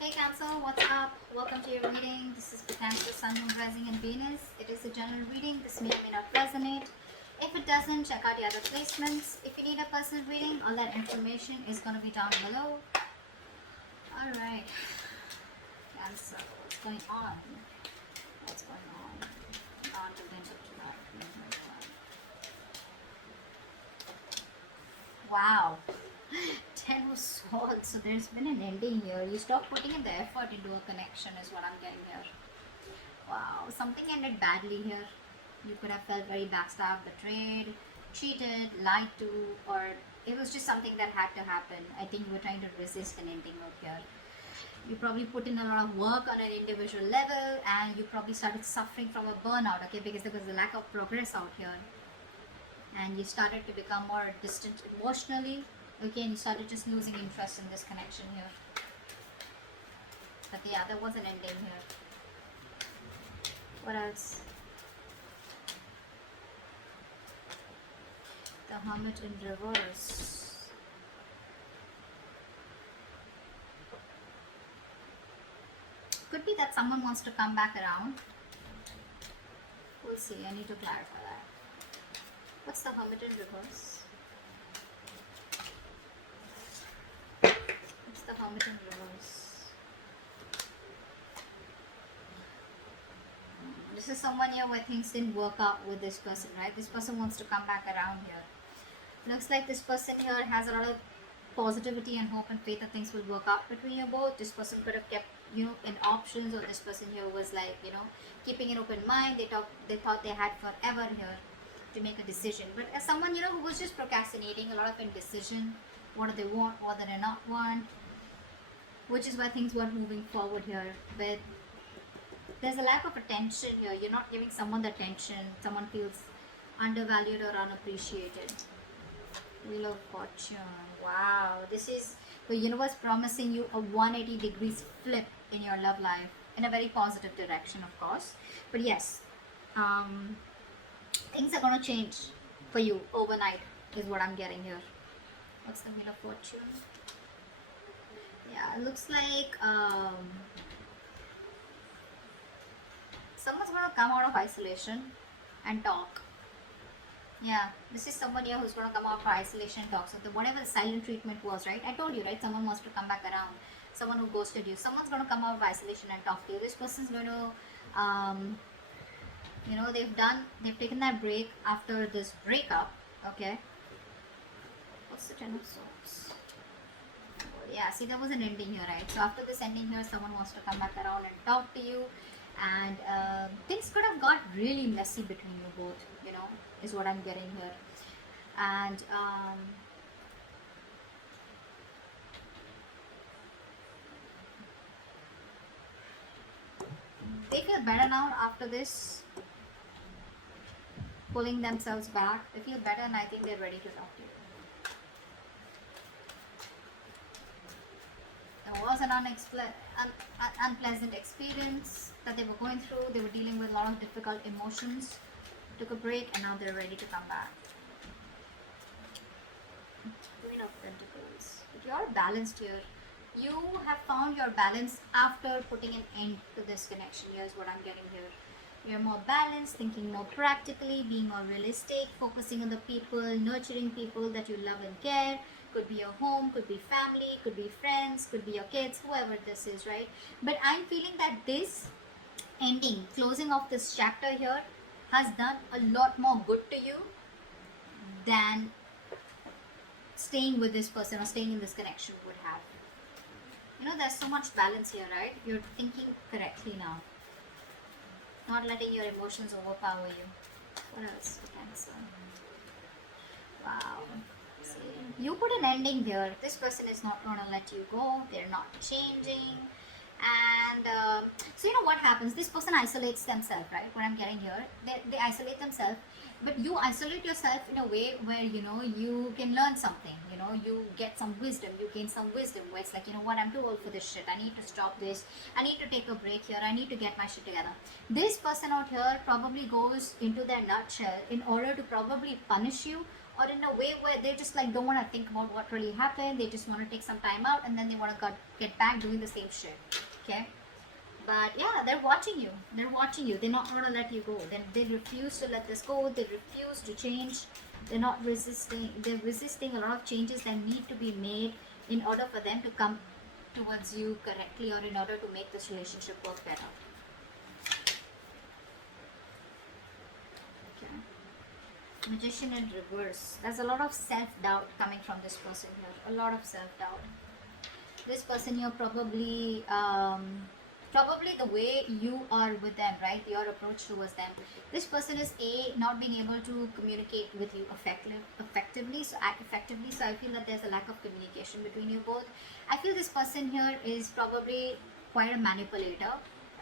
Hey Cancer, what's up? Welcome to your reading. This is the Cancer, Sun, Moon, Rising, and Venus. It is a general reading. This may or may not resonate. If it doesn't, check out the other placements. If you need a personal reading, all that information is going to be down below. Alright. Cancer, what's going on? What's going on? On to the end of tonight. Wow. 10 of Swords. So there's been an ending here. You stop putting in the effort into a connection is what I'm getting here. Wow. Something ended badly here. You could have felt very backstabbed, betrayed, cheated, lied to, or it was just something that had to happen. I think you were trying to resist an ending out here. You probably put in a lot of work on an individual level and you probably started suffering from a burnout, okay, because there was a lack of progress out here. And you started to become more distant emotionally, okay, and you started just losing interest in this connection here. But yeah, there was an ending here. What else? The Hermit in reverse. Could be that someone wants to come back around. We'll see. I need to clarify that. What's the Hermit in reverse? What's the Hermit in reverse? This is someone here where things didn't work out with this person, right? This person wants to come back around here. Looks like this person here has a lot of positivity and hope and faith that things will work out between you both. This person could have kept in options, or this person here was like, keeping an open mind. They thought they had forever here to make a decision. But as someone, who was just procrastinating, a lot of indecision, what do they want, what do they not want, which is why things weren't moving forward here. But there's a lack of attention here. You're not giving someone the attention. Someone feels undervalued or unappreciated. Wheel of Fortune. Wow. This is the universe promising you a 180 degrees flip in your love life, in a very positive direction, of course. But yes, things are going to change for you overnight is what I'm getting here. What's the Wheel of Fortune? Yeah, it looks like someone's going to come out of isolation and talk. Yeah, this is someone here who's going to come out of isolation and talk. So whatever the silent treatment was, right? I told you, right? Someone wants to come back around. Someone who ghosted you. Someone's going to come out of isolation and talk to you. This person's going to, they've taken that break after this breakup. Okay. What's the Ten of Swords? Yeah, see, there was an ending here, right? So after this ending here, someone wants to come back around and talk to you. And things could have got really messy between you both, is what I'm getting here. And they feel better now after this, pulling themselves back. They feel better and I think they're ready to talk to you. There was an unpleasant experience that they were going through. They were dealing with a lot of difficult emotions. Took a break and now they're ready to come back. Queen of Pentacles. But you're balanced here. You have found your balance after putting an end to this connection. Here's what I'm getting here. You're more balanced, thinking more practically, being more realistic, focusing on the people, nurturing people that you love and care. Could be your home, could be family, could be friends, could be your kids, whoever this is, right? But I'm feeling that this ending, closing off this chapter here, has done a lot more good to you than staying with this person or staying in this connection would have. There's so much balance here, right? You're thinking correctly now. Not letting your emotions overpower you. What else? Cancer. Wow. See, you put an ending here. This person is not going to let you go. They're not changing. And so what happens? This person isolates themselves, right? What I'm getting here, they isolate themselves, but you isolate yourself in a way where you can learn something. You get some wisdom, you gain some wisdom. Where it's like, what, I'm too old for this shit. I need to stop this. I need to take a break here. I need to get my shit together. This person out here probably goes into their nutshell in order to probably punish you or in a way where they just like don't want to think about what really happened. They just want to take some time out and then they want to get back doing the same shit. Okay. But yeah, they're watching you. They're watching you. They're not gonna let you go. Then they refuse to let this go. They refuse to change. They're not resisting. They're resisting a lot of changes that need to be made in order for them to come towards you correctly, or in order to make this relationship work better. Okay. Magician in reverse. There's a lot of self-doubt coming from this person here. A lot of self-doubt. This person here probably the way you are with them, right? Your approach towards them. This person is not being able to communicate with you effectively. So I feel that there's a lack of communication between you both. I feel this person here is probably quite a manipulator,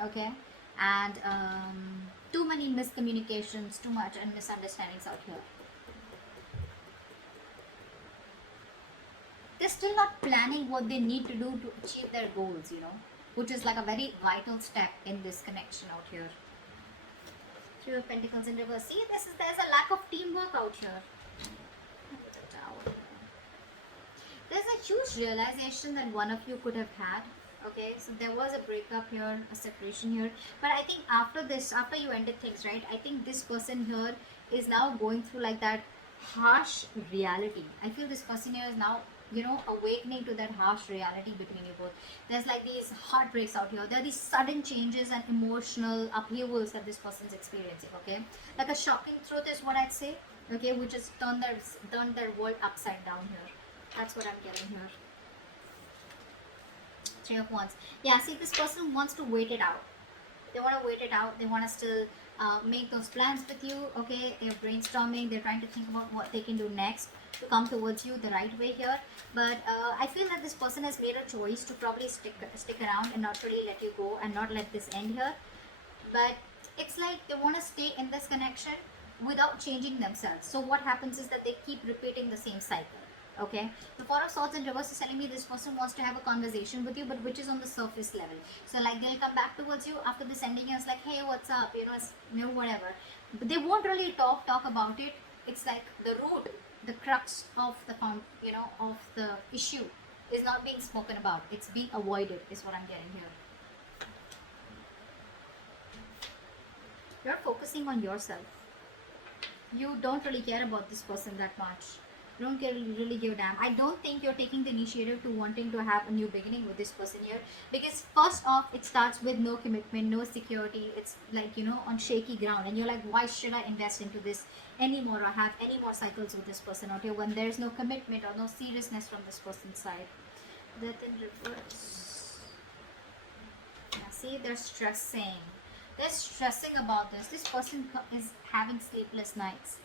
okay? And too many miscommunications, too much and misunderstandings out here. They're still not planning what they need to do to achieve their goals, which is like a very vital step in this connection out here. Three of Pentacles in reverse. See, there's a lack of teamwork out here. There's a huge realization that one of you could have had. Okay, so there was a breakup here, a separation here. But I think after you ended things, right? I think this person here is now going through like that harsh reality. I feel this person here is now awakening to that harsh reality between you both. There's like these heartbreaks out here. There are these sudden changes and emotional upheavals that this person's experiencing, okay? Like a shocking truth is what I'd say, okay? Which has turned their world upside down here. That's what I'm getting here. Three of Wands. Yeah, see, this person wants to wait it out. They want to wait it out. They want to still make those plans with you, okay? They're brainstorming. They're trying to think about what they can do next to come towards you the right way here. But I feel that this person has made a choice to probably stick around and not really let you go and not let this end here. But it's like they want to stay in this connection without changing themselves. So what happens is that they keep repeating the same cycle. Okay, the Four of Swords in reverse is telling me this person wants to have a conversation with you, but which is on the surface level. So like they'll come back towards you after this ending and it's like, hey, what's up, whatever. But they won't really talk about it. It's like the root, the crux of the of the issue is not being spoken about. It's being avoided is what I'm getting here. You're focusing on yourself. You don't really care about this person that much. You don't really give a damn. I don't think you're taking the initiative to wanting to have a new beginning with this person here, because first off, it starts with no commitment, no security. It's like on shaky ground, and you're like, why should I invest into this anymore or have any more cycles with this person out here when there's no commitment or no seriousness from this person's side? Death in reverse. Yeah, see, they're stressing. They're stressing about this. This person is having sleepless nights.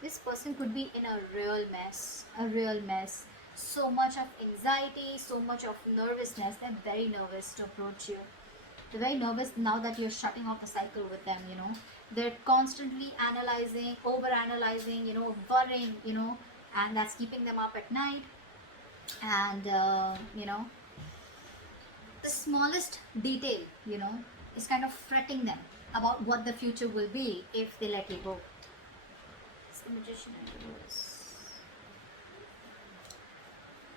This person could be in a real mess. So much of anxiety, so much of nervousness. They're very nervous to approach you. They're very nervous now that you're shutting off the cycle with them, They're constantly analyzing, over-analyzing, worrying, and that's keeping them up at night. And, the smallest detail, is kind of fretting them about what the future will be if they let you go. The Magician in reverse.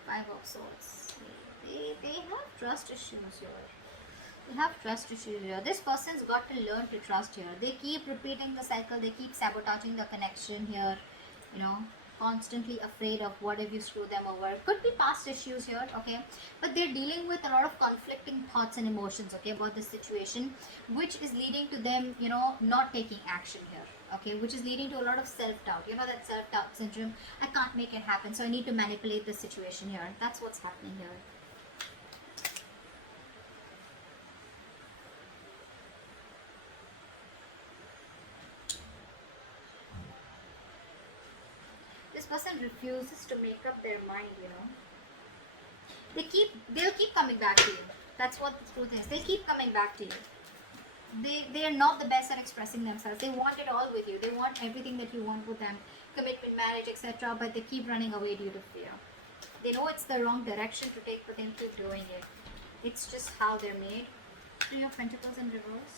Five of Swords. They have trust issues here. They have trust issues here. This person's got to learn to trust here. They keep repeating the cycle. They keep sabotaging the connection here. Constantly afraid of what if you screw them over. Could be past issues here, okay? But they're dealing with a lot of conflicting thoughts and emotions, okay, about the situation, which is leading to them, not taking action here. Okay, which is leading to a lot of self-doubt. That self-doubt syndrome. I can't make it happen, so I need to manipulate the situation here. That's what's happening here. This person refuses to make up their mind, They'll keep coming back to you. That's what the truth is. They'll keep coming back to you. They are not the best at expressing themselves. They want it all with you. They want everything that you want with them, commitment, marriage, etc. But they keep running away due to fear. They know it's the wrong direction to take, but they'll keep doing it. It's just how they're made. Three of Pentacles in reverse.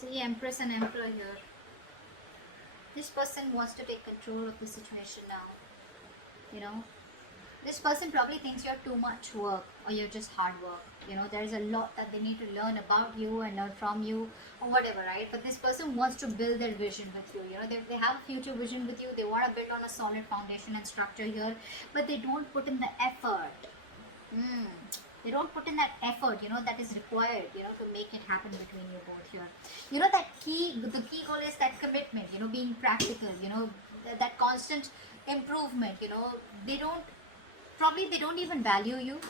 See, Empress and Emperor here. This person wants to take control of the situation now. You know, this person probably thinks you're too much work or you're just hard work. You know, there's a lot that they need to learn about you and learn from you or whatever, right? But this person wants to build their vision with you. You know, they have a future vision with you. They want to build on a solid foundation and structure here, but they don't put in the effort. They don't put in that effort, you know, that is required, you know, to make it happen between you both here. You know, the key goal is that commitment, you know, being practical, you know, that constant improvement, you know. They don't even value you.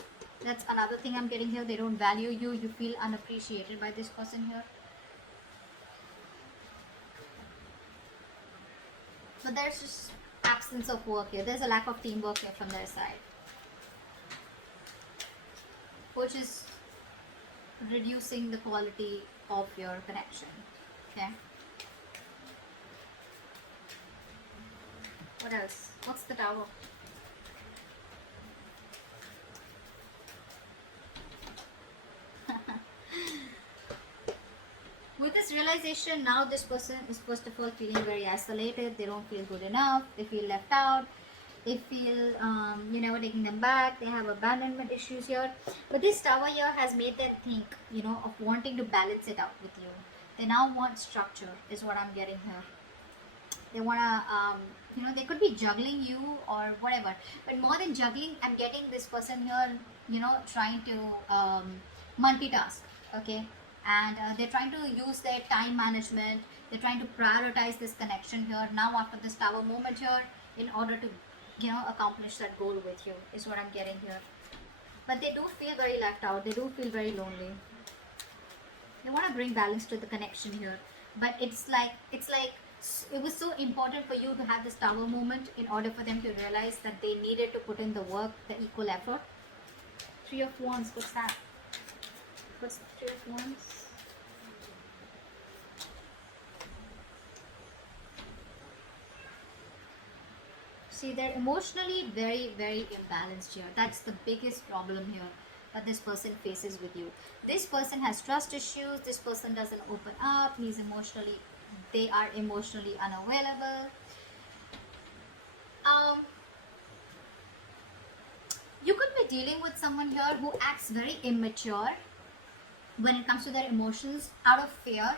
That's another thing I'm getting here. They don't value you. You feel unappreciated by this person here. But there's just absence of work here. There's a lack of teamwork here from their side, which is reducing the quality of your connection. Okay. What else? What's the Tower? With this realization, now this person is first of all feeling very isolated. They don't feel good enough. They feel left out. They feel you're never taking them back. They have abandonment issues here. But this Tower here has made them think, you know, of wanting to balance it out with you. They now want structure, is what I'm getting here. They want to, you know, they could be juggling you or whatever. But more than juggling, I'm getting this person here, you know, trying to multitask, okay? And they're trying to use their time management. They're trying to prioritize this connection here now after this Tower moment here in order to, you know, accomplish that goal with you, is what I'm getting here. But they do feel very left out. They do feel very lonely. They want to bring balance to the connection here, but it's like it was so important for you to have this Tower moment in order for them to realize that they needed to put in the work, the equal effort. Three of Wands, what's that? What's the Three of Wands? See, they're emotionally very, very imbalanced here. That's the biggest problem here that this person faces with you. This person has trust issues. This person doesn't open up. They are emotionally unavailable. You could be dealing with someone here who acts very immature when it comes to their emotions, out of fear,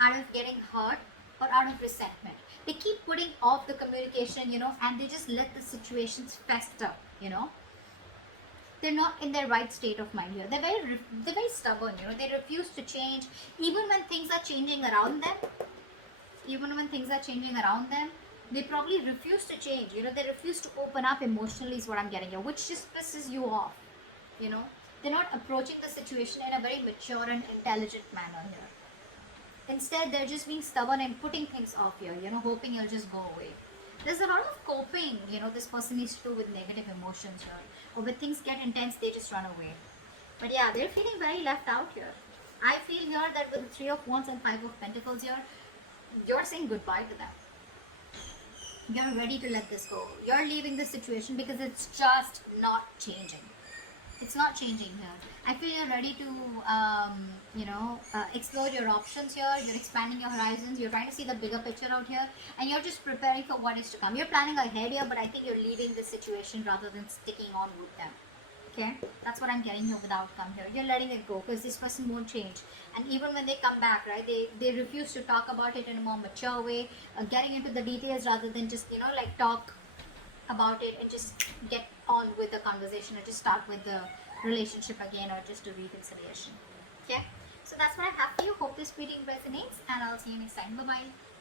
out of getting hurt, or out of resentment. They keep putting off the communication, you know, and they just let the situations fester, you know. They're not in their right state of mind here. They're very stubborn, you know. They refuse to change even when things are changing around them. They probably refuse to change, you know. They refuse to open up emotionally, is what I'm getting here, which just pisses you off, you know. They're not approaching the situation in a very mature and intelligent manner here. Instead, they're just being stubborn and putting things off here, you know, hoping you'll just go away. There's a lot of coping, you know, this person needs to do with negative emotions here. Or when things get intense, they just run away. But yeah, they're feeling very left out here. I feel here that with the Three of Wands and Five of Pentacles here, you're saying goodbye to them. You're ready to let this go. You're leaving the situation because it's just not changing. It's not changing here. I feel you're ready to, explore your options here. You're expanding your horizons. You're trying to see the bigger picture out here. And you're just preparing for what is to come. You're planning ahead here, but I think you're leaving the situation rather than sticking on with them. Okay? That's what I'm getting here with the outcome here. You're letting it go because this person won't change. And even when they come back, right, they refuse to talk about it in a more mature way, getting into the details rather than just, you know, like talk about it and just get on with the conversation or just start with the relationship again or just a reconciliation. Okay, so that's what I have for you. Hope this reading resonates and I'll see you next time. Bye bye.